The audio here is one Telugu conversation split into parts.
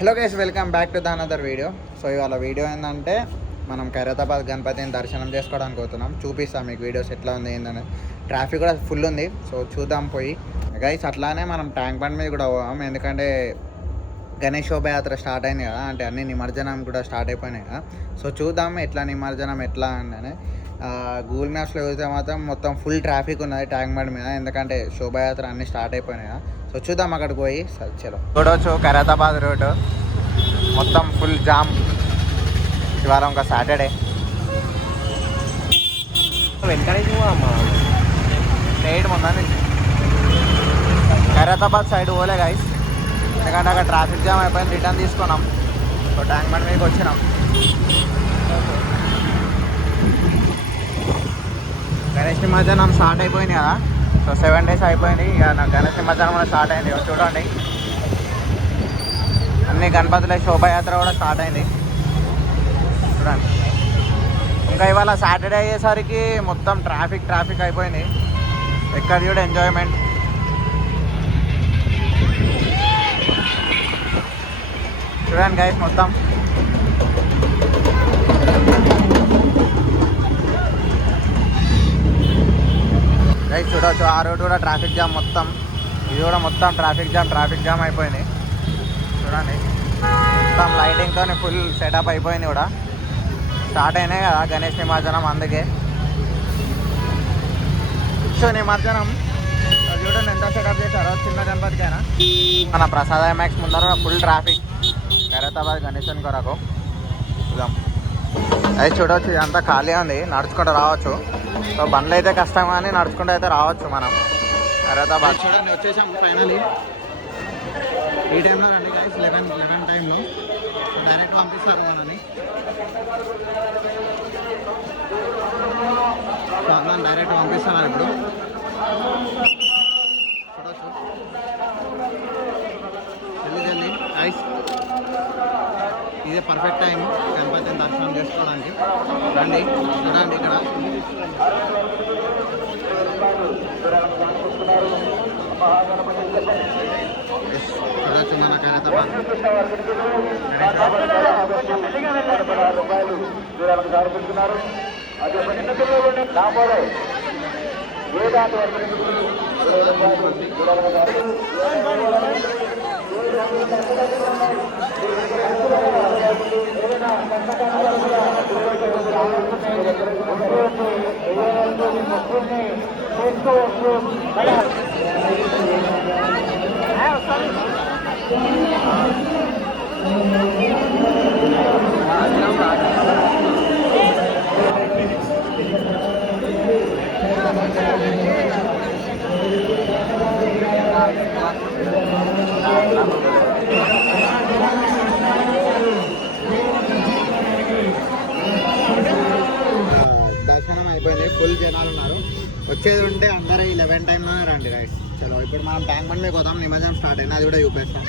Hello guys, welcome back to the another video. So ఇవాళ వీడియో ఏంటంటే మనం ఖైరతాబాద్ గణపతిని దర్శనం చేసుకోవడానికి పోతున్నాం. చూపిస్తాం మీకు వీడియోస్ ఎట్లా ఉంది ఏంటనే. ట్రాఫిక్ కూడా ఫుల్ ఉంది, సో చూద్దాం పోయి. గైస్ అట్లానే మనం ట్యాంక్ బండ్ మీద కూడా పోవాం, ఎందుకంటే గణేష్ శోభయాత్ర స్టార్ట్ అయింది కదా, అంటే అన్ని నిమజ్జనం కూడా స్టార్ట్ అయిపోయినాయి కదా. సో చూద్దాం ఎట్లా నిమజ్జనం ఎట్లా అని. గూగుల్ మ్యాప్స్లో చూస్తే మాత్రం మొత్తం ఫుల్ ట్రాఫిక్ ఉన్నది ట్యాంక్ బండ్ మీద, ఎందుకంటే శోభయాత్ర అన్నీ స్టార్ట్ అయిపోయినాయి కదా. సో చూద్దాం అక్కడికి పోయి. చలో చూడవచ్చు ఖైరతాబాద్ రోడ్డు మొత్తం ఫుల్ జామ్. ఇవాళ ఇంకా సాటర్డే. వెనకనేసి అమ్మా సైడ్ ముందని ఖైరతాబాద్ సైడ్ పోలే గైస్, ఎందుకంటే అక్కడ ట్రాఫిక్ జామ్ అయిపోయింది. రిటర్న్ తీసుకున్నాం. సో ట్యాంక్ బండ్ మీదకి వచ్చినాం. గణేష్ నిమజ్జనం స్టార్ట్ అయిపోయింది కదా. సో 7 days అయిపోయింది. ఇక నాకు గణేష్ నిమజ్జనం కూడా స్టార్ట్ అయింది. చూడండి అన్ని గణపతుల శోభయాత్ర కూడా స్టార్ట్ అయింది. చూడండి ఇంకా ఇవాళ సాటర్డే అయ్యేసరికి మొత్తం ట్రాఫిక్ అయిపోయింది. ఎక్కడ చూడ ఎంజాయ్మెంట్. చూడండి గైస్ మొత్తం గైస్ చూడవచ్చు. ఆ రోడ్ కూడా ట్రాఫిక్ జామ్ మొత్తం. ఇది కూడా మొత్తం ట్రాఫిక్ జామ్ అయిపోయింది. చూడండి మొత్తం లైటింగ్తో ఫుల్ సెటప్ అయిపోయింది కూడా. స్టార్ట్ అయినాయి కదా గణేష్ నిమజ్జనం, అందుకే. సో నిమజ్జనం చూడండి ఎంత సెటప్ చేశారో చిన్న గణపతికైనా. మన ప్రసాద్ మ్యాక్స్ ముందర ఫుల్ ట్రాఫిక్ ఖైరతాబాద్ గణేషన్ కొరకు. చూద్దాం అది చూడవచ్చు. ఇదంతా ఖాళీ ఉంది, నడుచుకుంటూ రావచ్చు. సో బండ్లు అయితే కష్టం, కానీ నడుచుకుంటూ అయితే రావచ్చు మనం ఖైరతాబాద్. చూడండి వచ్చేసాం ఫైనలీ. ఈ టైంలో రండి గైస్, 11 టైంలో డైరెక్ట్ పంపిస్తారు మనని. డైరెక్ట్ పంపిస్తున్నారు ఇప్పుడు. చూడవచ్చు జల్దీ గైస్. ఇదే పర్ఫెక్ట్ టైం గణపతిని దర్శనం చేసుకోవడానికి. రండి చూడండి ఇక్కడ చూడొచ్చు మన ఖైరతాబాద్. దర్శనం అయిపోయింది, ఫుల్ జనాలు ఉన్నారు. వచ్చేది ఉంటే అందరూ 11 టైంలోనే రండి రైట్. చలో ఇప్పుడు మనం ట్యాంక్ బండ్ మీద పోతాం. నిమజ్జనం స్టార్ట్ అయింది, అది కూడా చూపిస్తాం.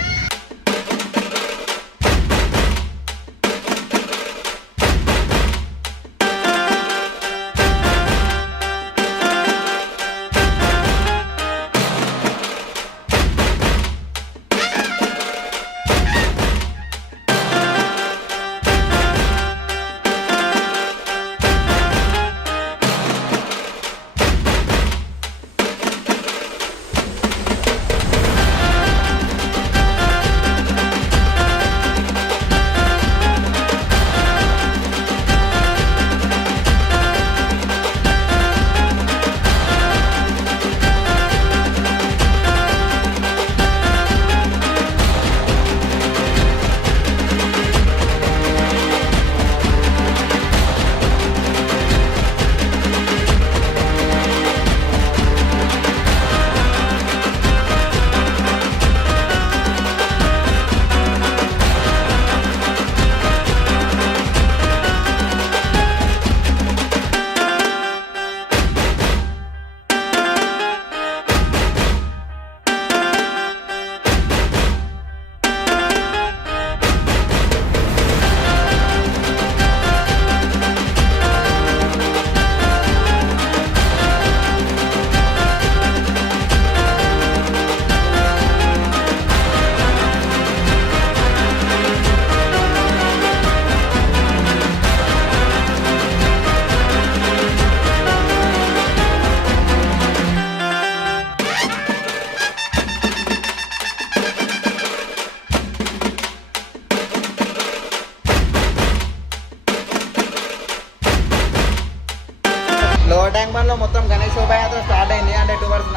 ట్యాంక్ బండ్లో మొత్తం గణేష్ శోభాయాత్ర స్టార్ట్ అయింది. అంటే టువర్డ్స్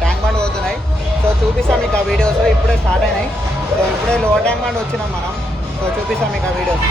ట్యాంక్ బండ్ పోతున్నాయి. సో చూపిస్తాం మీకు ఆ వీడియోస్. ఇప్పుడే స్టార్ట్ అయినాయి. సో ఇప్పుడే లోవర్ ట్యాంక్ బండ్ వచ్చినాం మనం. సో చూపిస్తాం మీకు ఆ వీడియోస్.